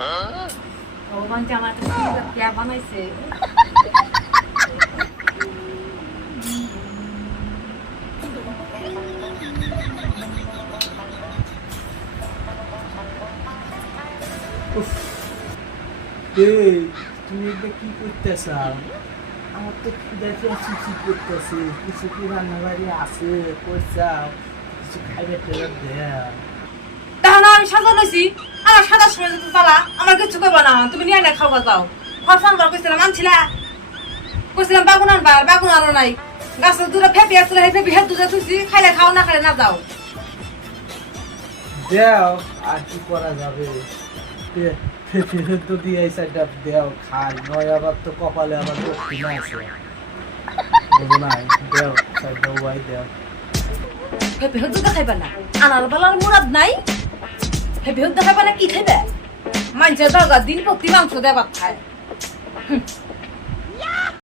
ভগবান যে আমার কে বানাইছে। এই তুমি এটা কি করতেছ? আমার তো খিদাতে চিচি করতেছে। কিছু কি রান্না বাড়ি আছে কইসাও, কিছু খাইবে টেলে দেয়া। তখন আমি সাজা লইছি, আমার সাজার সময় যদি চালা আমার কিছু করবো না, তুমি নিয়ে না খাওয়া যাও। ফসল বার কইছিলাম আনছিলা, কইছিলাম বাগুন আনবার, বাগুন আনো নাই। গাছের দূরে ফেপি আসছিল, সেই ফেপি হেad দুধে থুইছি, খাইলে খাও না খাইলে না যাও। দেও আর কি করা যাবে? ফেফে তো দিয়ে সাইডটা দেও খাই, নয় আবার তো কপালে আবার দক্ষিণ আছে। বুঝো না, দেও সাইডটা ওয়াই দেও। ফেপি হেড দুধে খাইবে না, আনার বেলার মুরাদ নাই। ফেপি হেড খাইবে না কি খাইবে? মানুষের দরকার দিন প্রতি মাংস দেবার খায়।